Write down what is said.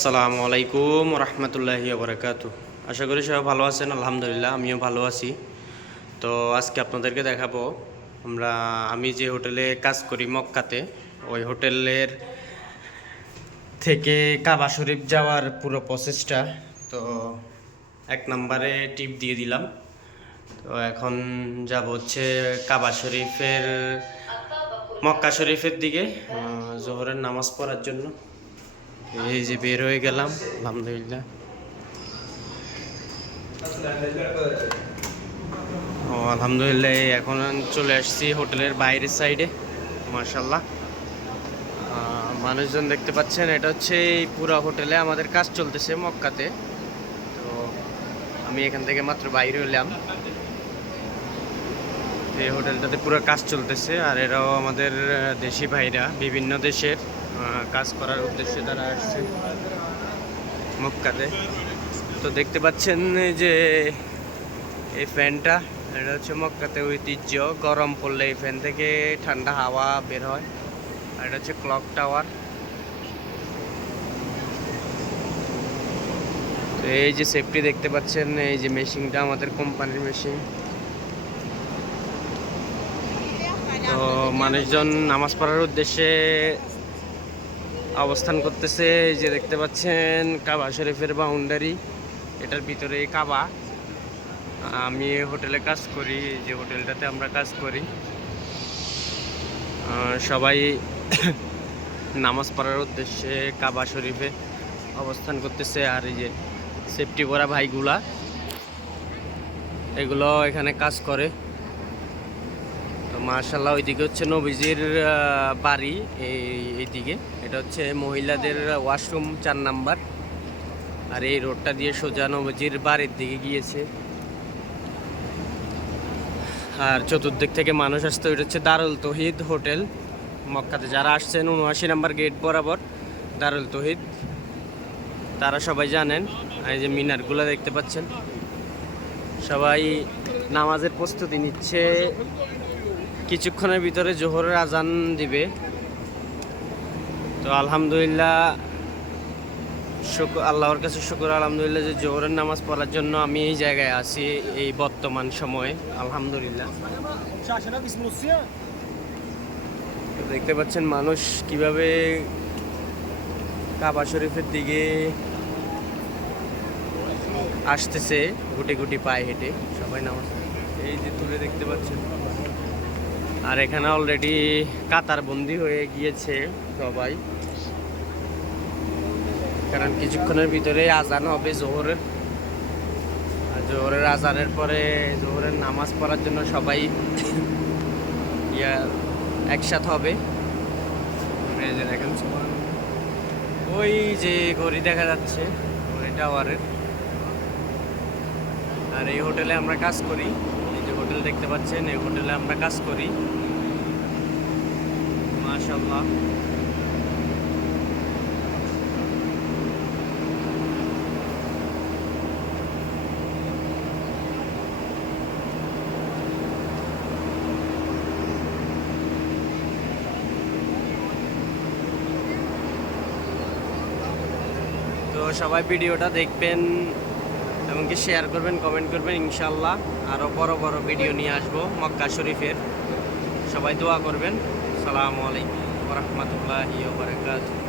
আসসালামু আলাইকুম রহমতুল্লাহি বারাকাতু। আশা করি সবাই ভালো আছেন। আলহামদুলিল্লাহ আমিও ভালো আছি। তো আজকে আপনাদেরকে দেখাবো আমি যে হোটেলে কাজ করি মক্কাতে, ওই হোটেলের থেকে কাবা শরীফ যাওয়ার পুরো প্রসেসটা। তো এক নম্বরে টিপ দিয়ে দিলাম। তো এখন যাব হচ্ছে কাবা শরীফের মক্কা শরীফের দিকে জোহরের নামাজ পড়ার জন্য। এই যে বের হয়ে গেলাম আলহামদুলিল্লাহ। আলহামদুলিল্লাহ এখন চলে আসছি হোটেলের বাইরের সাইডে। মাশাল্লাহ মানুষজন দেখতে পাচ্ছেন, এটা হচ্ছে এই পুরো হোটেলে আমাদের কাজ চলতেছে মক্কাতে। তো আমি এখান থেকে মাত্র বাইরে হলাম। এই হোটেলটাতে পুরো কাজ চলতেছে, আর এরাও আমাদের দেশি ভাইরা বিভিন্ন দেশের কাজ করার উদ্দেশ্যে তারা আসছে মক্কাতে। তো দেখতে পাচ্ছেন যে এই ফ্যানটা, এটা হচ্ছে মক্কাতে ঐতিহ্য। গরম পড়লে এই ফ্যান থেকে ঠান্ডা হাওয়া বের হয়। আর এটা হচ্ছে ক্লক টাওয়ার। তো এই যে সেফটি দেখতে পাচ্ছেন, এই যে মেশিনটা আমাদের কোম্পানির মেশিন। তো মানুষজন নামাজ পড়ার উদ্দেশ্যে অবস্থান করতেছে। এই যে দেখতে পাচ্ছেন কাবা শরীফের বাউন্ডারি, এটার ভিতরে কাবা। আমি হোটেলে কাজ করি, যে হোটেলটাতে আমরা কাজ করি, সবাই নামাজ পড়ার উদ্দেশ্যে কাবা শরীফে অবস্থান করতেছে। আর এই যে সেফটি করা ভাইগুলা, এগুলো এখানে কাজ করে। তো মাশাআল্লাহ ওইদিকে হচ্ছে নবীজির বাড়ি, এইদিকে এটা হচ্ছে মহিলাদের ওয়াশরুম 4 নাম্বার। আর এই রোডটা দিয়ে সোজা নবীজির বাড়ির দিকে গিয়েছে। আর চতুর্দিক থেকে মানুষ আসতে, ওইটা হচ্ছে দারুল তৌহিদ হোটেল মক্কাতে। যারা আসছেন ৭৯ নাম্বার গেট বরাবর দারুল তৌহিদ, তারা সবাই জানেন। এই যে মিনারগুলো দেখতে পাচ্ছেন, সবাই নামাজের প্রস্তুতি নিচ্ছে। কিছুক্ষণের ভিতরে জোহরের আজান দিবে। তো আলহামদুলিল্লাহ, আল্লাহর কাছে শুকর আলহামদুলিল্লাহ যে জোহরের নামাজ পড়ার জন্য আমি এই জায়গায় আছি এই বর্তমান সময়ে আলহামদুলিল্লাহ। দেখতে পাচ্ছেন মানুষ কিভাবে কাবা শরীফের দিকে আসতেছে গুটি গুটি পায়ে হেঁটে সবাই নামাজ। এই যে দূরে দেখতে পাচ্ছেন, আর এখানে অলরেডি কাতার বন্দি হয়ে গিয়েছে সবাই, কারণ কিছুক্ষণের ভিতরে আজান হবে জোহরের। আর জোহরের আজানের পরে জোহরের নামাজ পড়ার জন্য সবাই একসাথে হবে। দেখেন ওই যে ঘড়ি দেখা যাচ্ছে ওই টাওয়ারের। আর এই হোটেলে আমরা কাজ করি, এই যে হোটেল দেখতে পাচ্ছেন, এই হোটেলে আমরা কাজ করি। মাশাআল্লাহ তো সবাই ভিডিওটা দেখবেন, এমনকি শেয়ার করবেন, কমেন্ট করবেন। ইনশাআল্লাহ আরও বড় বড় ভিডিও নিয়ে আসবো মক্কা শরীফের। সবাই দোয়া করবেন। আসসালামু আলাইকুম ওয়া রাহমাতুল্লাহি ওয়া বারাকাতুহু।